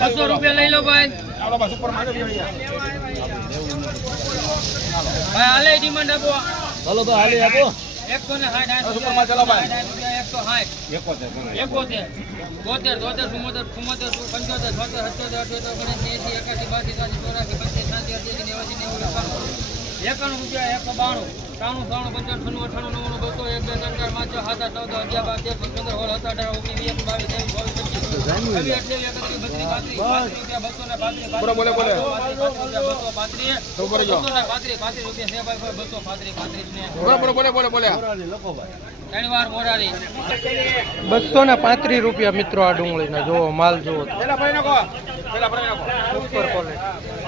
₹200 લઈ લો ભાઈ. ભાઈ હાલે ડિમાન્ડ આપો. ચાલો તો હાલે આપો. 160 સુપરમાં ચાલો ભાઈ. 160 71 72 73 74 75 76 77 78 ₹235 મિત્રો આ ડુંગળીના. જો માલ જુઓ ઉપર ક્વોલિટી.